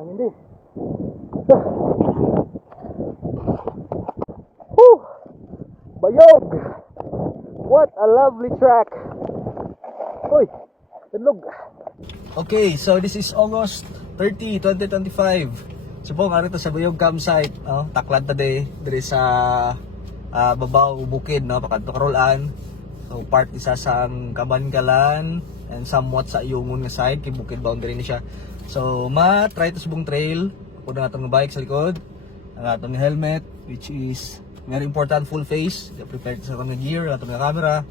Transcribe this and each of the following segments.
Hangin din. Woo! Bayog! What a lovely track! Uy! Tulog! Okay, so this is August 30, 2025. So po, nga rito sa Bayog campsite, no? Taklad ta diri sa babaw bukid, no? Pakadto karolan. So part isa sa Kabangalan and somewhat sa Ayungon nga side, kay bukid boundary ni siya. So ma-try to subong trail. Ako na atong bike sa likod. Ang atong helmet, which is very important, full face. Prepared sa atong gear, atong camera.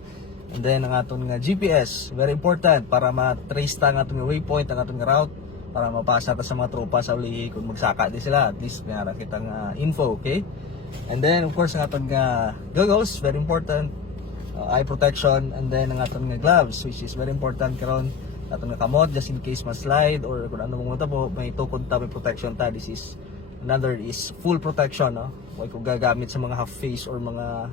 And then ang atong GPS, very important para ma-trace ta ang atong waypoint, ang atong route para mapasa ta sa mga tropa sa uli kung magsaka di sila. At least may ara kitang info, okay? And then of course ang atong goggles, very important. Eye protection, and then ang atong gloves, which is very important karon. Atong kamot just in case ma-slide or kung ano mong matabo, may tukod ta, may protection ta. This is another is full protection, no? Huwag kung gagamit sa mga half face or mga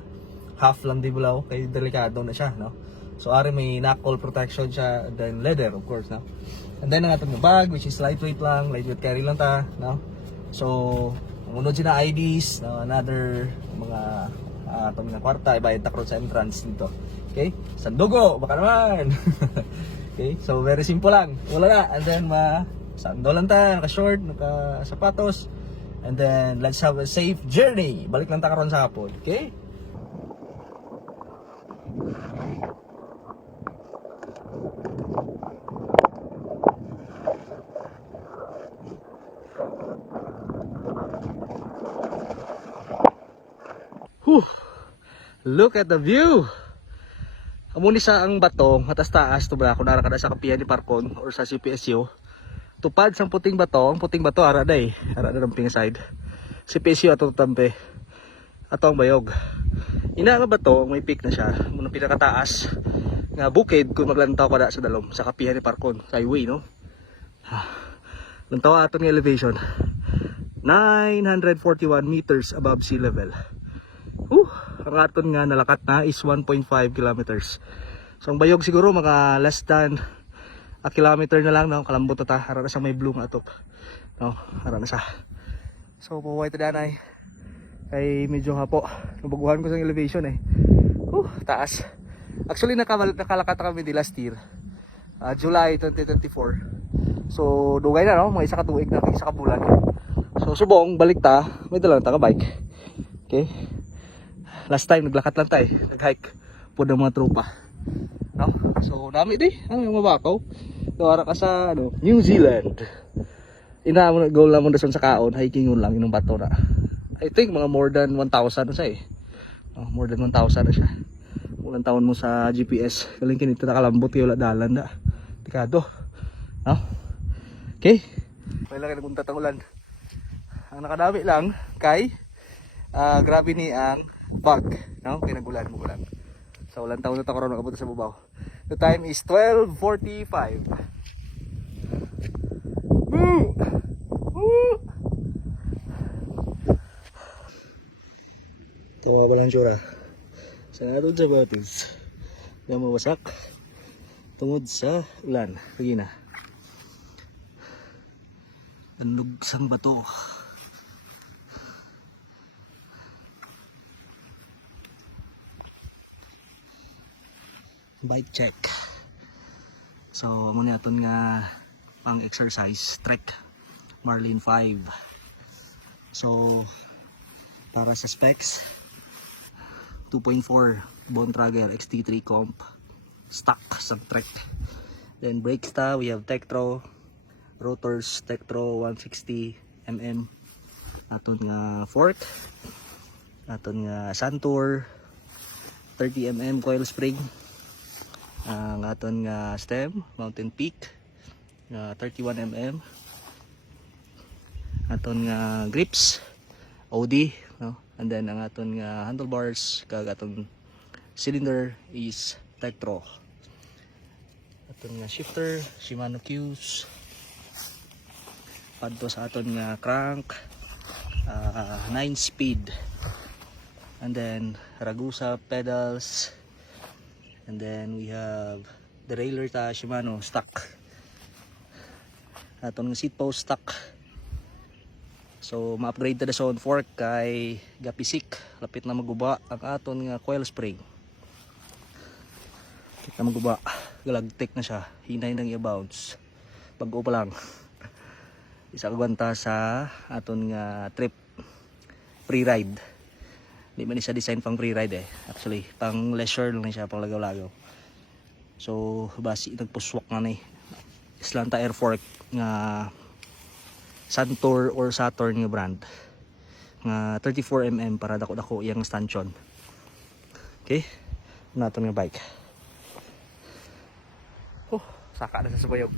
half lang di bulaw, kay delikado na siya, no? So ari may knuckle protection siya, and then leather of course, no? And then ang atong bag, which is lightweight carry lang ta, no? So munod sila IDs, no? Another mga atong kwarta ibayad ta sa entrance dito. Okay? Sandugo, baka naman. Okay? So very simple lang. Wala na. And then sando lang ta, naka-short, naka-sapatos. And then let's have a safe journey. Balik lang ta karon sa hapon. Okay? Whew. Look at the view. Amo ni sa ang bato, matas-taas to ba, kung narakada sa kapihan ni Parkon or sa CPSU. Tupad sang puting bato, ang puting bato ara day, ara na ramping side. CPSU ato tampe. Ato ang Bayog. Ina nga bato, may peak na siya, munang pinakataas nga bukid kung maglantaw kada sa dalom sa kapihan ni Parkon, highway, no. Lantaw ato ng elevation 941 meters above sea level. Ang aton nga nalakat na is 1.5 kilometers. So ang Bayog siguro mga less than a kilometer na lang, no? Kalambot ta, hara na sa may blue nga atop, no? Hara na sa. So pahuway ta danay kay medyo hapo, nabaguhan ko sa elevation eh. Taas. Actually nakalakat kami di last year, July 2024. So dugay na, no? Mga isa ka tuig na, isa ka bulan. So subong balik ta, may dala ta ka bike. Okay? Last time naglakat lang tayo, nag-hike po ng mga tropa, no? So dami di, yung mabakaw. Dawara ka sa New Zealand. Ina mo goal lang mo doon sa kaon, hiking yun lang yung bato na. I think mga more than 1,000 na siya eh. More than 1,000 na siya. Ulang taon mo sa GPS, kaling kinito nakalambot yung dalan na. Tikado, no? Okay? May lang kailangan tatangulan. Ang nakadami lang kay grabe ni ang bag, no? Pinagulan mo ulan. So ulan taon na ta karon nakabot sa babaw. The time is 12:45. Tawa ba lang tsura? Sanadod sa batis. Yang mawasak tungod sa ulan. Lagi na. Anlog sang bato. Bike check. So amo ni aton nga pang exercise trek Marlin 5. So para sa specs 2.4 Bontrager XT3 comp stock sa trek. Then brakes ta, we have Tektro rotors, Tektro 160mm. Aton nga fork, aton nga Santur 30mm coil spring. Ang aton nga stem Mountain Peak 31mm. Aton nga grips OD, no? And then ang aton nga handlebars kag aton cylinder is Tektro. Aton nga shifter Shimano Q's. Padto sa aton nga crank 9 speed. And then Ragusa pedals. And then we have derailleur ta Shimano stock. Atong seat post stock So ma-upgrade ta sa fork kay gapisik, lapit na maguba ang aton nga coil spring. Kita maguba, galagtik na siya, hinay nang i-bounce. Bago pa lang. Isa kagwanta sa aton nga trip pre-ride. Di man siya design pang pre-ride actually pang leisure lang siya, pang lagaw-lagaw. So basi nagpuswak na ni Islanta Air Fork nga Santor or Saturn nga brand nga 34mm para dako-dako iyang stanchion. Okay, naton nga bike. Oh, saka na sa subayog.